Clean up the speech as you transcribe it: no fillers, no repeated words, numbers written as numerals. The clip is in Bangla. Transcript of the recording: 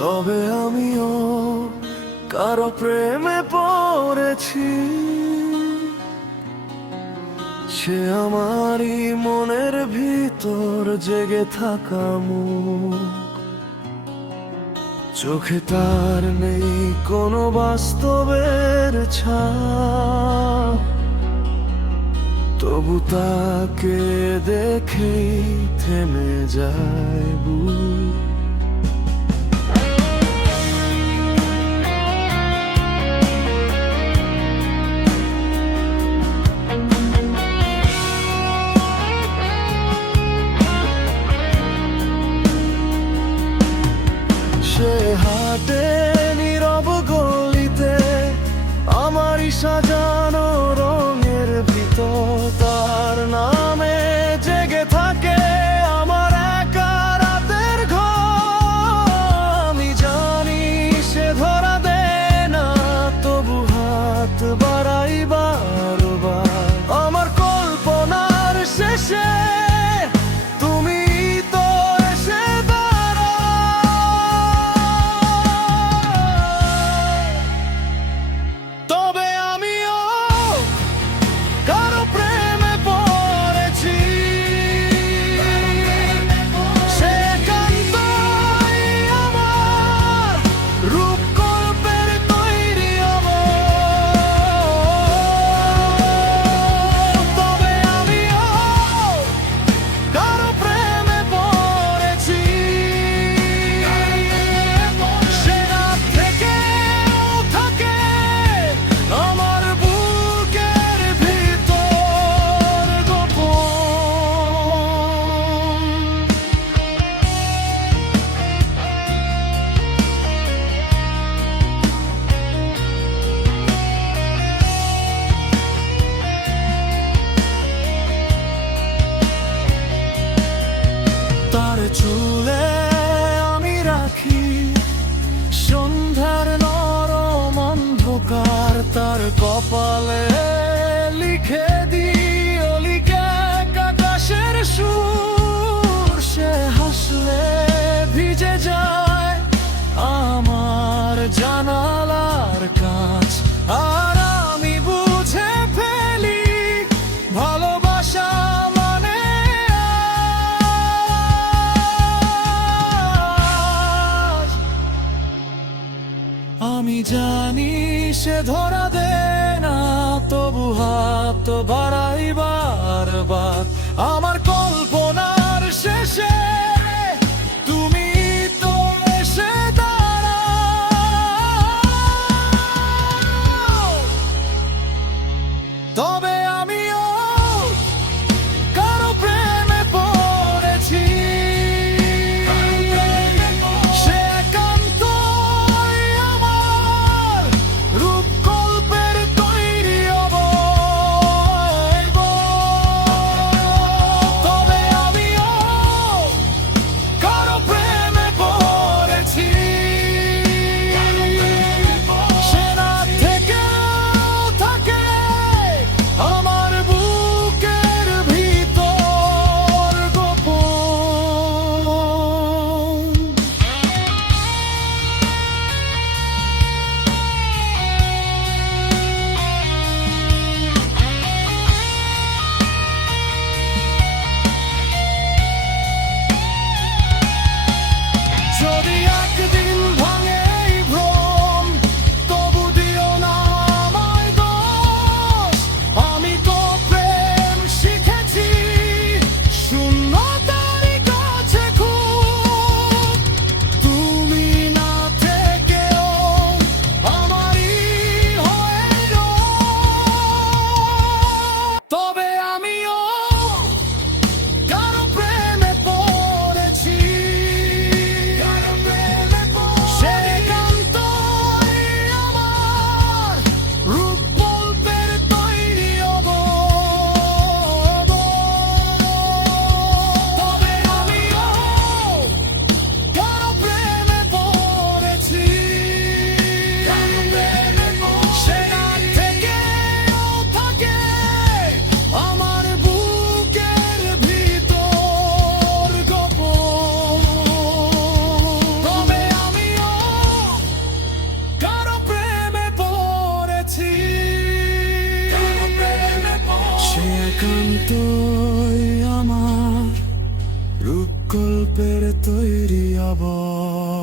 তবে আমিও কারো প্রেমে পড়েছি, সে আমারই মনের ভিতর জেগে থাকা মুখ। চোখে তার নেই কোনো বাস্তবের ছাপ, তবু তাকে দেখেই থেমে যায় বুক। সে হাটে নীরব গলিতে, আমারই সাজানো রঙের ভিতর তার নামে জেগে থাকে আমার একা রাতের ঘর। আমি জানি সে ধরা দেয় না, তবু হাত বাড়াই বারবার। আমার কল্পনার শেষে তুমি তো এসে তবে আমিও কারো প্রেমে পড়েছি, সে একান্তই আমার রূপকল্পের তৈরি তবে আমিও কারো প্রেমে পড়েছি, সে রাত থেকে থাকে আমার বুকের ভিতর গোপন। তার চুলে আমি রাখি সন্ধ্যার নরম অন্ধকার, তার কপালে লিখে দিই অলিকে আকাশের সুর। সে হাসলে ভিজে যায় আমার জানালার কাঁচ, আর আমি বুঝে ফেলি ভালোবাসা মানে আজ। আমি জানি সে ধরা দেয় না, তবু হাত বাড়াই বারবার। আমার কল্পনার শেষে তুমি তো এসে দাঁড়াও। তবে আমিও কারো প্রেমে পড়েছি, সে একান্তই আমার রূপকল্পের তৈরি অবয়ব। একান্তই আমার রূপকল্পের তৈরি আবহ।